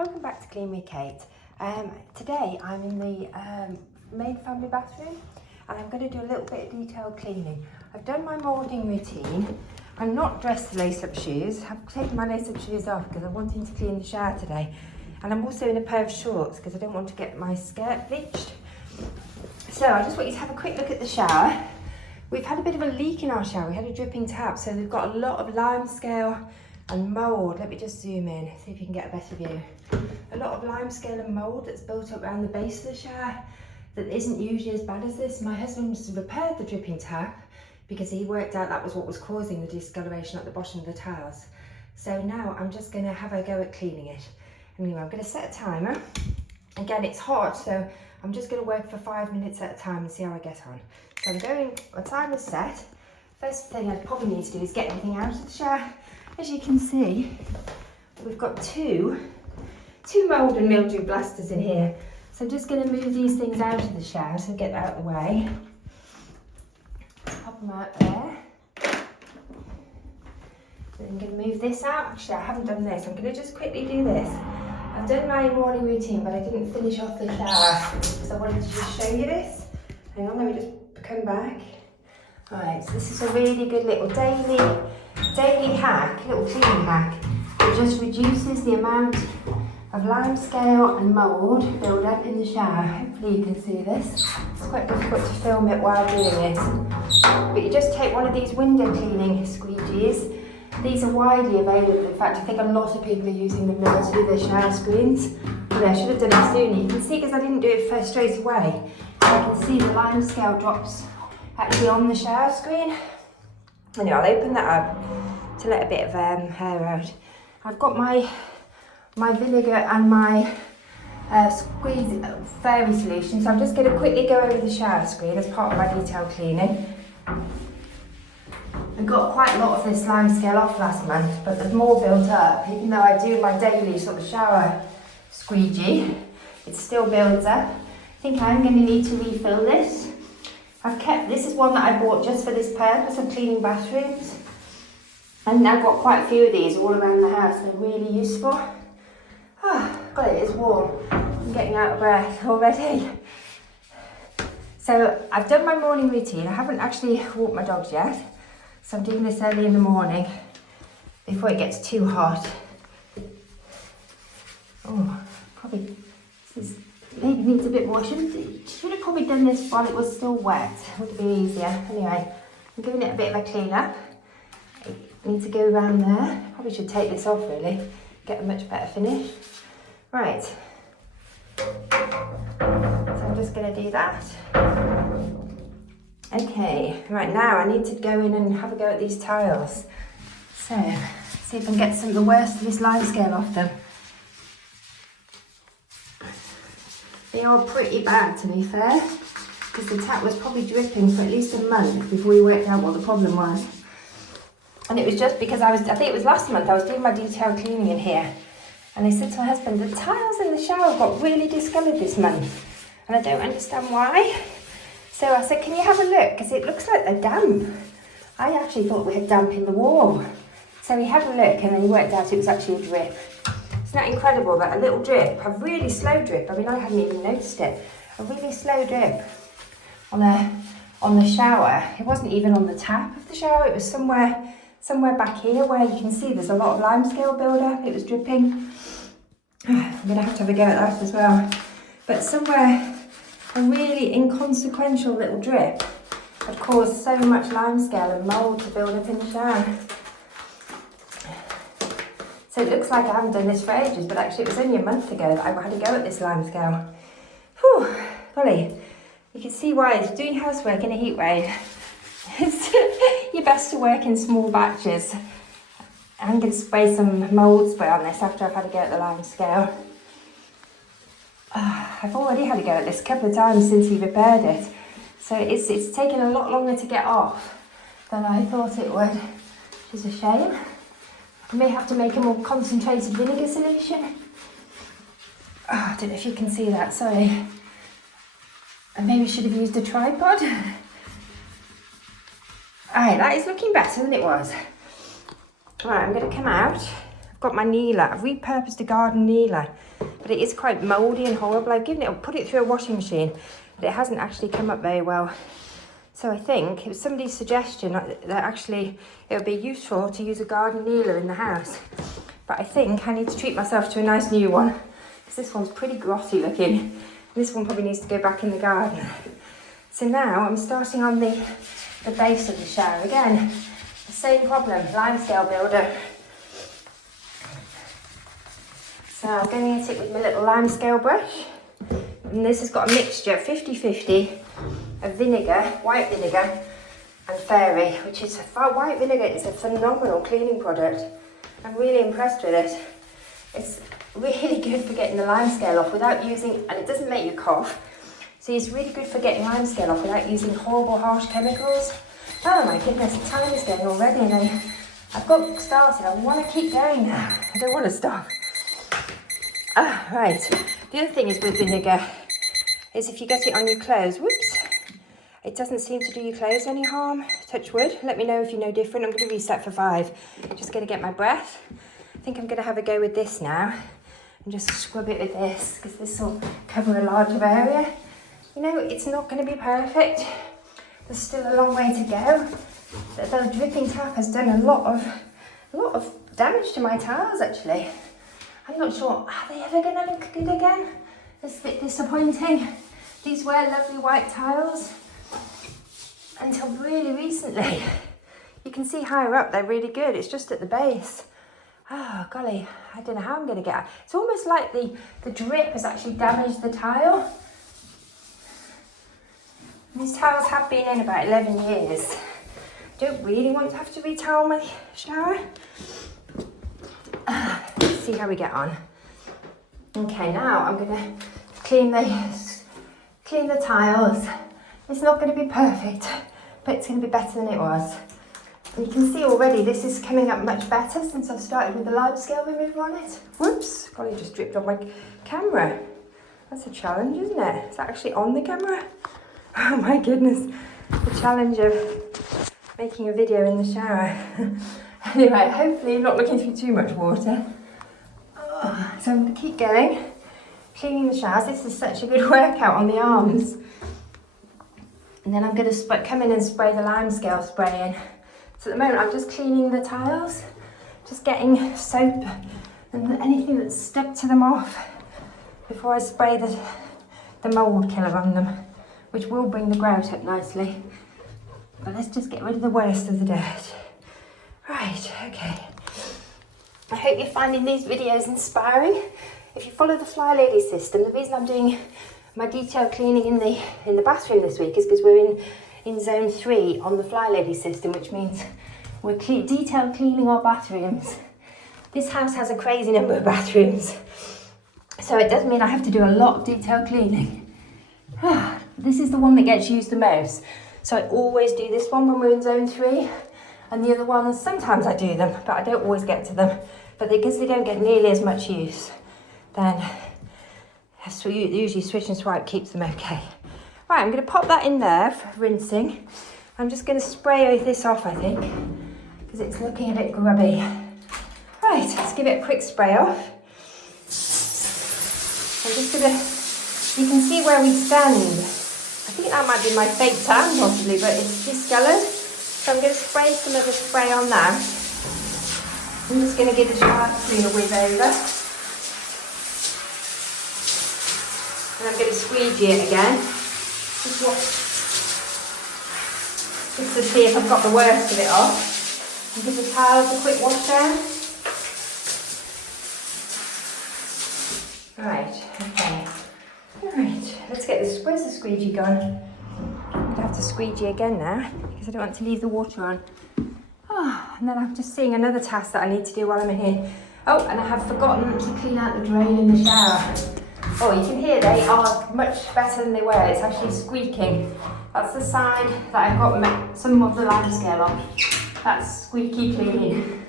Welcome back to Clean with Kate. Today I'm in the main family bathroom and I'm going to do a little bit of detailed cleaning. I've done my moulding routine. I'm not dressed to lace up shoes. I've taken my lace up shoes off because I'm wanting to clean the shower today. And I'm also in a pair of shorts because I don't want to get my skirt bleached. So I just want you to have a quick look at the shower. We've had a bit of a leak in our shower. We had a dripping tap, so we've got a lot of limescale and mould. Let me just zoom in, see if you can get a better view. A lot of limescale and mould that's built up around the base of the shower that isn't usually as bad as this. My husband's repaired the dripping tap because he worked out that was what was causing the discoloration at the bottom of the tiles. So now I'm just going to have a go at cleaning it. Anyway, I'm going to set a timer. Again, it's hot, so I'm just going to work for 5 minutes at a time and see how I get on. So I'm going, my timer's set. First thing I probably need to do is get everything out of the shower. As you can see, we've got two mould and mildew blasters in here. So I'm just going to move these things out of the shower so get that out of the way. Pop them out there. Then I'm going to move this out. Actually, I haven't done this. I'm going to just quickly do this. I've done my morning routine, but I didn't finish off the shower because I wanted to just show you this. Hang on, let me just come back. Alright, so this is a really good little daily hack, little cleaning hack. It just reduces the amount of limescale and mould build up in the shower. Hopefully you can see this. It's quite difficult to film it while doing it. But you just take one of these window cleaning squeegees. These are widely available. In fact, I think a lot of people are using them now to do their shower screens. But I should have done it sooner. You can see because I didn't do it first straight away. I can see the limescale drops actually on the shower screen. Anyway, I'll open that up to let a bit of hair out. I've got my vinegar and my squeeze fairy solution, so I'm just going to quickly go over the shower screen as part of my detailed cleaning. I got quite a lot of this limescale off last month, but there's more built up. Even though I do my daily sort of shower squeegee, it still builds up. I think I'm going to need to refill this. This is one that I bought just for this purpose of cleaning bathrooms. And I've got quite a few of these all around the house. They're really useful. God, it is warm. I'm getting out of breath already. So I've done my morning routine. I haven't actually walked my dogs yet. So I'm doing this early in the morning before it gets too hot. Oh, probably this is, maybe needs a bit more. Should have probably done this while it was still wet. It would be easier. Anyway, I'm giving it a bit of a clean up. I need to go around there. Probably should take this off really. Get a much better finish. Right. So I'm just going to do that. Okay, right now I need to go in and have a go at these tiles. So, see if I can get some of the worst of this limescale off them. They are pretty bad, to be fair, because the tap was probably dripping for at least a month before we worked out what the problem was. And it was just because I think it was last month, I was doing my detailed cleaning in here. And I said to my husband, the tiles in the shower got really discoloured this month. And I don't understand why. So I said, can you have a look? Because it looks like they're damp. I actually thought we had damp in the wall. So he had a look and then he worked out it was actually a drip. Isn't that incredible that a little drip, a really slow drip, I mean I hadn't even noticed it, a really slow drip on the shower. It wasn't even on the tap of the shower, it was somewhere back here where you can see there's a lot of limescale build-up. It was dripping. I'm going to have a go at that as well. But somewhere, a really inconsequential little drip had caused so much limescale and mould to build up in the shower. So it looks like I haven't done this for ages, but actually it was only a month ago that I had a go at this limescale. Whew, golly. You can see why it's doing housework in a heat wave. It's your best to work in small batches. I'm going to spray some mould spray on this after I've had a go at the limescale. I've already had a go at this a couple of times since he repaired it. So it's taken a lot longer to get off than I thought it would, which is a shame. I may have to make a more concentrated vinegar solution. I don't know if you can see that, sorry. I maybe should have used a tripod. Alright, that is looking better than it was. Alright, I'm going to come out. I've got my kneeler. I've repurposed a garden kneeler, but it is quite mouldy and horrible. I've put it through a washing machine, but it hasn't actually come up very well. So I think it was somebody's suggestion that actually it would be useful to use a garden kneeler in the house. But I think I need to treat myself to a nice new one, because this one's pretty grotty looking. This one probably needs to go back in the garden. So now I'm starting on the base of the shower. Again, the same problem, limescale builder. So I'm going to hit it with my little limescale brush. And this has got a mixture, 50-50, of vinegar, white vinegar, and fairy, which is, white vinegar is a phenomenal cleaning product. I'm really impressed with it. It's really good for getting the limescale off without using, and it doesn't make you cough. So it's really good for getting limescale off without using horrible, harsh chemicals. Oh my goodness, the time is going already, and I've got started. I want to keep going now. I don't want to stop. Right. The other thing is with vinegar is if you get it on your clothes, whoops, it doesn't seem to do your clothes any harm. Touch wood. Let me know if you know different. I'm going to reset for 5. Just going to get my breath. I think I'm going to have a go with this now and just scrub it with this, because this will cover a larger area. You know, it's not going to be perfect. There's still a long way to go. The dripping tap has done a lot of damage to my tiles, actually. I'm not sure, are they ever going to look good again? It's a bit disappointing. These were lovely white tiles until really recently. You can see higher up they're really good. It's just at the base. Oh golly, I don't know how I'm going to get out. It's almost like the drip has actually damaged the tile. These tiles have been in about 11 years. I don't really want to have to retowel my shower. Let's see how we get on. Okay, now I'm going to clean the tiles. It's not going to be perfect, but it's going to be better than it was. And you can see already this is coming up much better since I've started with the limescale remover on it. Whoops, golly, just dripped on my camera. That's a challenge, isn't it? Is that actually on the camera? Oh my goodness, the challenge of making a video in the shower. Anyway, hopefully you're not looking through too much water. So I'm going to keep going, cleaning the showers. This is such a good workout on the arms. And then I'm going to come in and spray the limescale spray in. So at the moment I'm just cleaning the tiles, just getting soap and anything that's stuck to them off before I spray the mould killer on them, which will bring the grout up nicely. But let's just get rid of the worst of the dirt. Right, okay. I hope you're finding these videos inspiring. If you follow the FlyLady system, the reason I'm doing my detailed cleaning in the bathroom this week is because we're in zone 3 on the FlyLady system, which means we're detailed cleaning our bathrooms. This house has a crazy number of bathrooms, so it does mean I have to do a lot of detailed cleaning. This is the one that gets used the most, so I always do this one when we're in zone 3, and the other ones, sometimes I do them, but I don't always get to them. But because they don't get nearly as much use, then usually switch and swipe keeps them okay. Right, I'm going to pop that in there for rinsing. I'm just going to spray this off, I think, because it's looking a bit grubby. Right, let's give it a quick spray off. I'm just going to, you can see where we stand. I think that might be my fake tan possibly, but it's discoloured. So I'm going to spray some of the spray on that. I'm just going to give the shower cleaner a whiz over. And I'm going to squeegee it again. Just to see if I've got the worst of it off. And give the tiles a quick wash down. Right, okay. Alright, let's get this. Where's the squeegee gone? I'm going to have to squeegee again now because I don't want to leave the water on. Oh, and then I'm just seeing another task that I need to do while I'm in here. Oh, and I have forgotten to clean out the drain in the shower. Oh, you can hear they are much better than they were. It's actually squeaking. That's the sign that I've got some of the limescale off. That's squeaky clean.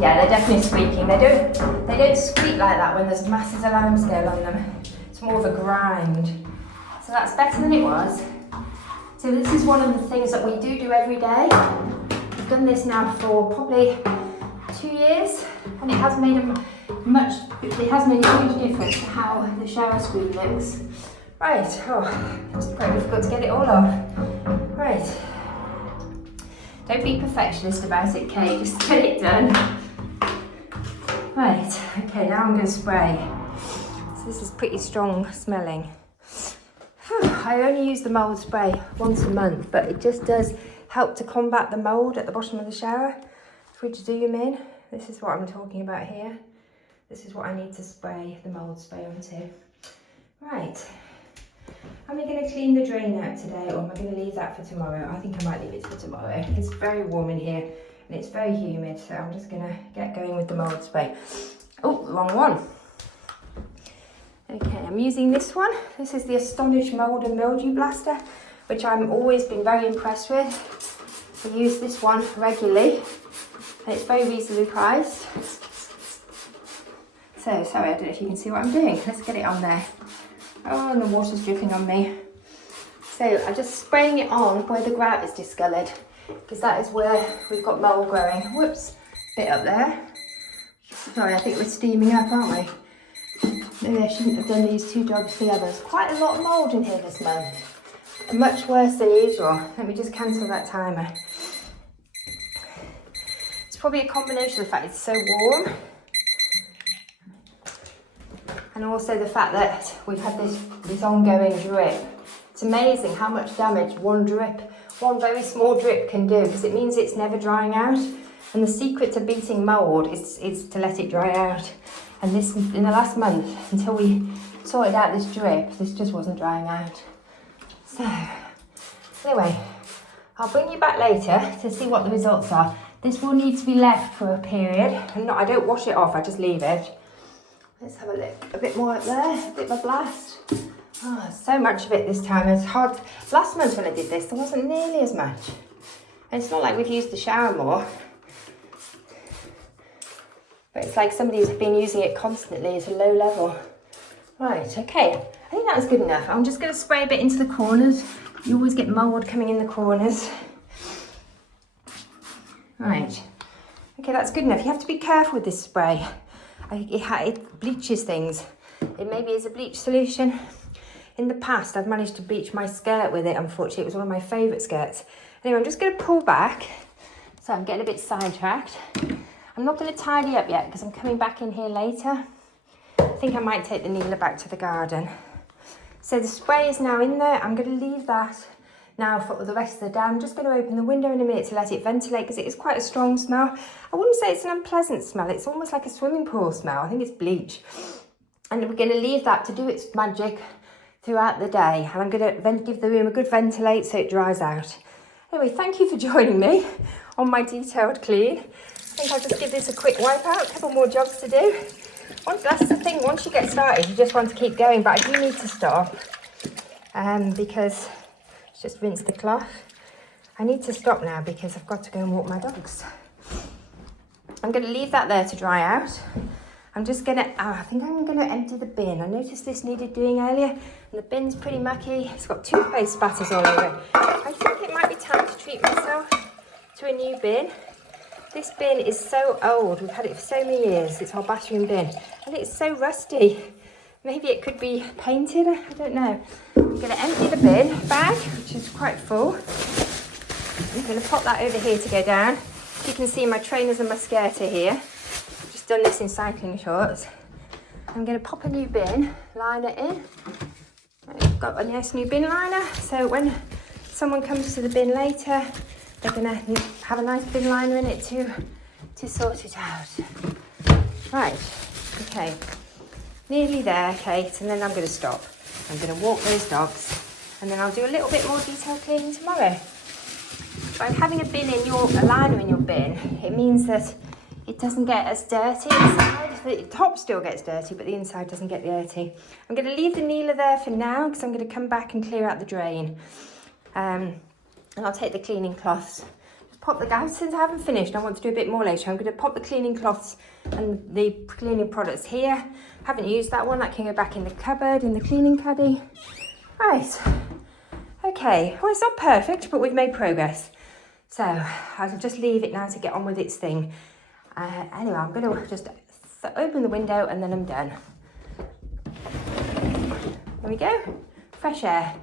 Yeah, they're definitely squeaking. They don't squeak like that when there's masses of limescale on them. It's more of a grind. So that's better than it was. So this is one of the things that we do every day. We've done this now for probably 2 years, and it has made a huge difference to how the shower screen looks. Right, it's quite difficult to get it all off. Right, don't be perfectionist about it, Kate, just get it done. Right, okay, now I'm going to spray. So this is pretty strong smelling. I only use the mould spray once a month, but it just does help to combat the mould at the bottom of the shower. If we zoom in, this is what I'm talking about here. This is what I need to spray the mould spray onto. Right, am I going to clean the drain out today, or am I going to leave that for tomorrow? I think I might leave it for tomorrow. It's very warm in here and it's very humid, so I'm just going to get going with the mould spray. Oh, wrong one. Okay, I'm using this one. This is the Astonish Mould and Mildew Blaster, which I've always been very impressed with. I use this one regularly, and it's very reasonably priced. So, sorry, I don't know if you can see what I'm doing. Let's get it on there. Oh, and the water's dripping on me. So, I'm just spraying it on where the grout is discoloured, because that is where we've got mould growing. Whoops, bit up there. Sorry, I think we're steaming up, aren't we? Maybe I shouldn't have done these 2 jobs together. There's quite a lot of mould in here this month. Much worse than usual. Let me just cancel that timer. It's probably a combination of the fact it's so warm, and also the fact that we've had this ongoing drip. It's amazing how much damage one very small drip can do, because it means it's never drying out. And the secret to beating mould is to let it dry out. And this, in the last month, until we sorted out this drip, this just wasn't drying out. So, anyway, I'll bring you back later to see what the results are. This will need to be left for a period. I don't wash it off, I just leave it. Let's have a look. A bit more up there, a bit of a blast. Oh, so much of it this time. It's hard. Last month when I did this, there wasn't nearly as much. And it's not like we've used the shower more. But it's like somebody's been using it constantly at a low level. Right, okay. I think that's good enough. I'm just going to spray a bit into the corners. You always get mould coming in the corners. Right. Okay, that's good enough. You have to be careful with this spray. It bleaches things. It maybe is a bleach solution. In the past, I've managed to bleach my skirt with it, unfortunately. It was one of my favourite skirts. Anyway, I'm just going to pull back. So I'm getting a bit sidetracked. I'm not going to tidy up yet because I'm coming back in here later. I think I might take the kneeler back to the garden. So the spray is now in there. I'm going to leave that now for the rest of the day. I'm just going to open the window in a minute to let it ventilate, because it is quite a strong smell. I wouldn't say it's an unpleasant smell. It's almost like a swimming pool smell. I think it's bleach. And we're going to leave that to do its magic throughout the day. And I'm going to then give the room a good ventilate so it dries out. Anyway, thank you for joining me on my detailed clean. I think I'll just give this a quick wipe out. A couple more jobs to do. That's the thing, once you get started, you just want to keep going, but I do need to stop because it's just rinse the cloth. I need to stop now because I've got to go and walk my dogs. I'm going to leave that there to dry out. I'm just going to, I think I'm going to empty the bin. I noticed this needed doing earlier, and the bin's pretty mucky. It's got toothpaste spatters all over it. I think it might be time to treat myself to a new bin. This bin is so old. We've had it for so many years. It's our bathroom bin, and it's so rusty. Maybe it could be painted. I don't know. I'm going to empty the bin bag, which is quite full. I'm going to pop that over here to go down. You can see my trainers and my skirt are here. Just done this in cycling shorts. I'm going to pop a new bin liner in. I've got a nice new bin liner, so when someone comes to the bin later, they're going to have a nice bin liner in it to sort it out. Right, okay. Nearly there, Kate, and then I'm going to stop. I'm going to walk those dogs, and then I'll do a little bit more detailed cleaning tomorrow. By having a liner in your bin, it means that it doesn't get as dirty inside. The top still gets dirty, but the inside doesn't get dirty. I'm going to leave the kneeler there for now, because I'm going to come back and clear out the drain. And I'll take the cleaning cloths. Just pop the guys, since I haven't finished, I want to do a bit more later. I'm going to pop the cleaning cloths and the cleaning products here. Haven't used that one. That can go back in the cupboard, in the cleaning caddy. Right. Okay. Well, it's not perfect, but we've made progress. So I'll just leave it now to get on with its thing. Anyway, I'm going to just open the window and then I'm done. There we go, fresh air.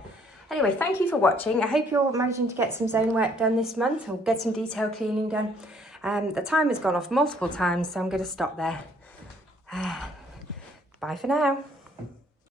Anyway, thank you for watching. I hope you're managing to get some zone work done this month or get some detail cleaning done. The time has gone off multiple times, so I'm going to stop there. Bye for now.